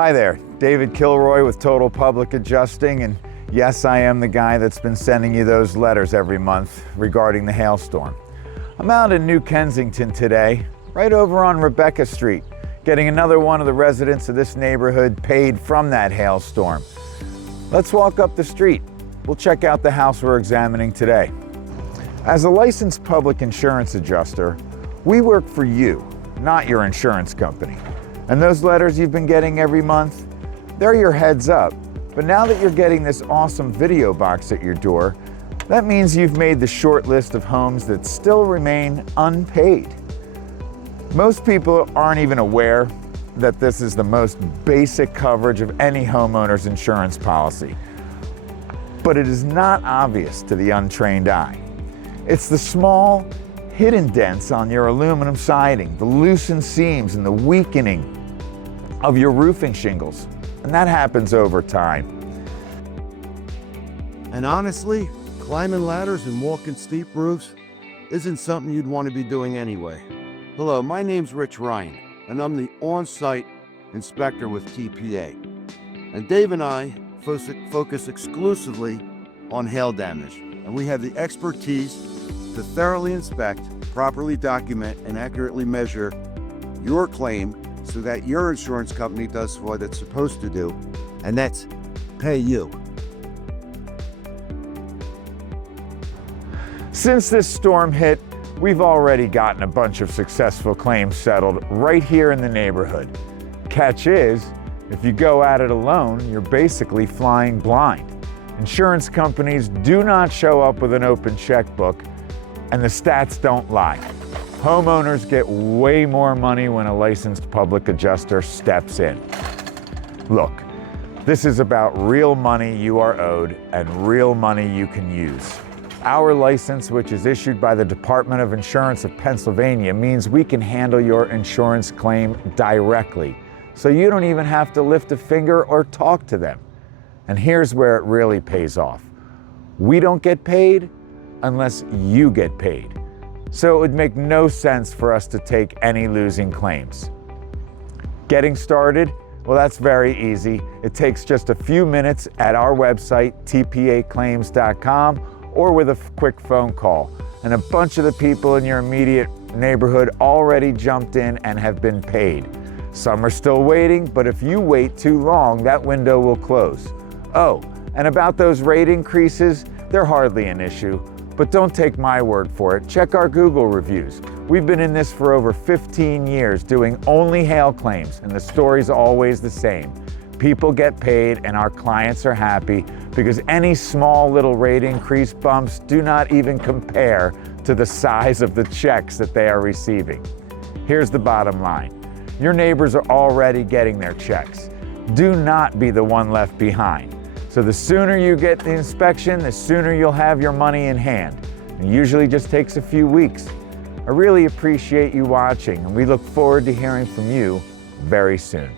Hi there, David Kilroy with Total Public Adjusting, and yes, I am the guy that's been sending you those letters every month regarding the hailstorm. I'm out in New Kensington today, right over on Rebecca Street, getting another one of the residents of this neighborhood paid from that hailstorm. Let's walk up the street. We'll check out the house we're examining today. As a licensed public insurance adjuster, we work for you, not your insurance company. And those letters you've been getting every month, they're your heads up. But now that you're getting this awesome video box at your door, that means you've made the short list of homes that still remain unpaid. Most people aren't even aware that this is the most basic coverage of any homeowner's insurance policy. But it is not obvious to the untrained eye. It's the small, hidden dents on your aluminum siding, the loosened seams, and the weakening of your roofing shingles. And that happens over time. And honestly, climbing ladders and walking steep roofs isn't something you'd want to be doing anyway. Hello, my name's Rich Ryan, and I'm the on-site inspector with TPA. And Dave and I focus exclusively on hail damage, and we have the expertise to thoroughly inspect, properly document, and accurately measure your claim so that your insurance company does what it's supposed to do, and that's pay you. Since this storm hit, we've already gotten a bunch of successful claims settled right here in the neighborhood. Catch is, if you go at it alone, you're basically flying blind. Insurance companies do not show up with an open checkbook, and the stats don't lie. Homeowners get way more money when a licensed public adjuster steps in. Look, this is about real money you are owed and real money you can use. Our license, which is issued by the Department of Insurance of Pennsylvania, means we can handle your insurance claim directly, so you don't even have to lift a finger or talk to them. And here's where it really pays off. We don't get paid unless you get paid. So it would make no sense for us to take any losing claims. Getting started? Well, that's very easy. It takes just a few minutes at our website, tpaclaims.com, or with a quick phone call. And a bunch of the people in your immediate neighborhood already jumped in and have been paid. Some are still waiting, but if you wait too long, that window will close. Oh, and about those rate increases, they're hardly an issue. But don't take my word for it. Check our Google reviews. We've been in this for over 15 years doing only hail claims, and the story's always the same. People get paid and our clients are happy because any small little rate increase bumps do not even compare to the size of the checks that they are receiving. Here's the bottom line. Your neighbors are already getting their checks. Do not be the one left behind. So the sooner you get the inspection, the sooner you'll have your money in hand. It usually just takes a few weeks. I really appreciate you watching, and we look forward to hearing from you very soon.